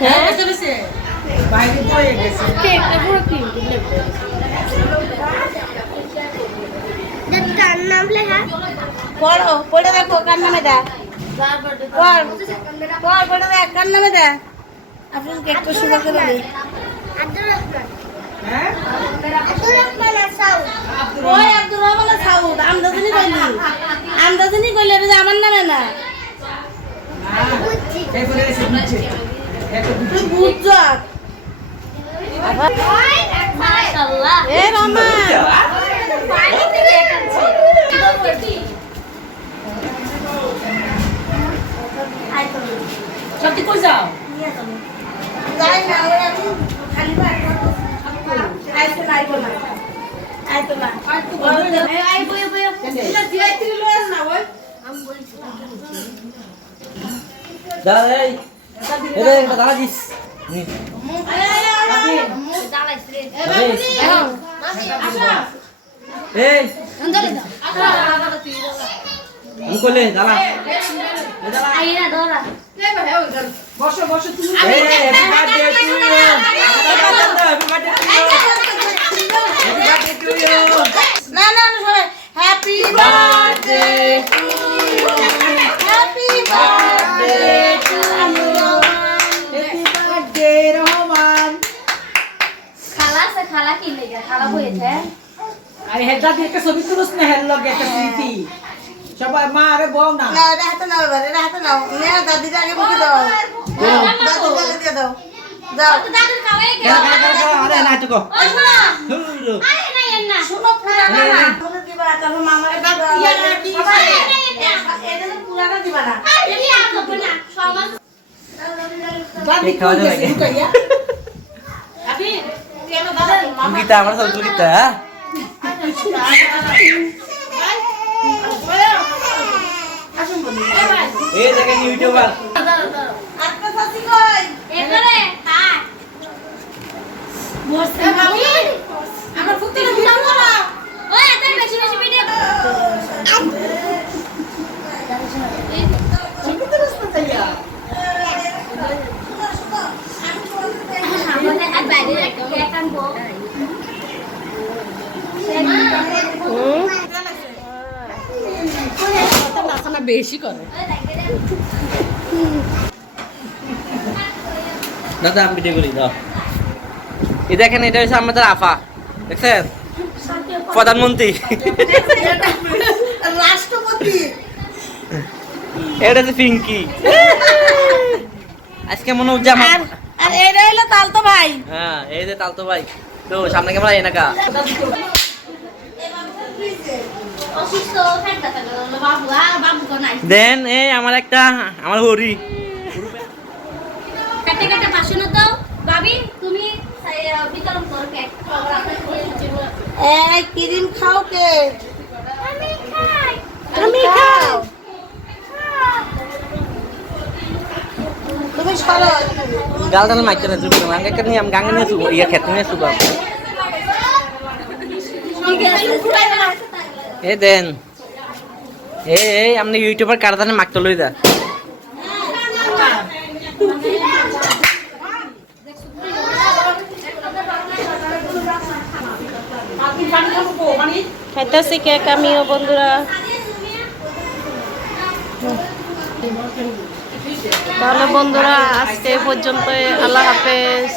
হ্যাঁ বাইরে পড়ে পড়ো পড়ে দেখো কার নামে দা পড় পড় পড়ে দেখ কার নামে দা আপনি কেকটা শুরু করে দিই আব্দুর রহমান। হ্যাঁ? আব্দুর রহমান আর সাউদ ওই আব্দুর রহমান সাউদ আমদাদিনি কইলি। আমদাদিনি কইলি যে আমার নামে না? তুই বুঝছ এ রমা সত্যি কই যাও? যাই না আমি খালি পার আইতো না আইতো না আইতো না এই আই বই বই এটা দিয়ে তুই লয় না দাদা দিস এই দাদা আইরা ধরা বসো বসো তুমি খালা আছে খালা কি লেগে খালা বইছে আরে হেডা দিয়ে একটা ছবি তুলস না হেল লগে একটা স্মৃতি সবাই মা আরে বউ না না এটা হাতে নাও এবার এটা হাতে নাও নে দাদির আগে মুখে দাও দাদির গালে দিয়ে দাও যাও দাদুর খাওয়াই কেন আরে না হুরু আরে না এন্না শুনো পুরানা না বলে দিবা তারপর মামাকে সবাই এটা তো পুরানা দিবা না আরে কি আনব না সমাজ দাদি খাওয়া যাবে গেছে নাকি? লুকাইয়া আপনি তুই গীতা আমার সব গীতা হ্যাঁ? এই দেখেন ইউটিউবার আজকে সাথী কই এবারে হ্যাঁ বসে ভাবি আমার ফুটি ভিডিও করো ওই এত বেশি বেশি ভিডিও ছবি তুলস না তাইয়া আমাদের হাত বাইরে রাখো কেক আনব দাদা আমি ভিডিও করি দাও। এই দেখেন এটা হচ্ছে আমাদের আফা। দেখছেন? প্রধানমন্ত্রী। রাষ্ট্রপতি। এটা হচ্ছে পিঙ্কি। আজকে মনে হচ্ছে আমার আর আর এটা হইল তালতো ভাই। হ্যাঁ এই যে তালতো ভাই। তো সামনে ক্যামেরা এনাকা অসুস্থ থাকতে থাকতে বাবু আর বাবু কোন নাই দেন এই আমার একটা আমার হরি। কাটে কাটে পাশে না দাও ভাবি তুমি বিতরণ করো কেক। এই ক্রিম খাও কে আমি খাই। তুমি খাও। তুমি সরো। গাল টালে মাইতে না জুড়ে আমি একটা নিয়ে আমি গাঙ্গে নিয়ে ইয়া খেতে নিয়ে শুবো এ দেন। এ এই আপনি ইউটিউবার কারদানে মাগতে লই দা খাইতেছি কেক আমিও, বন্ধুরা। তাহলে বন্ধুরা, আজকে পর্যন্ত আল্লাহ হাফেজ।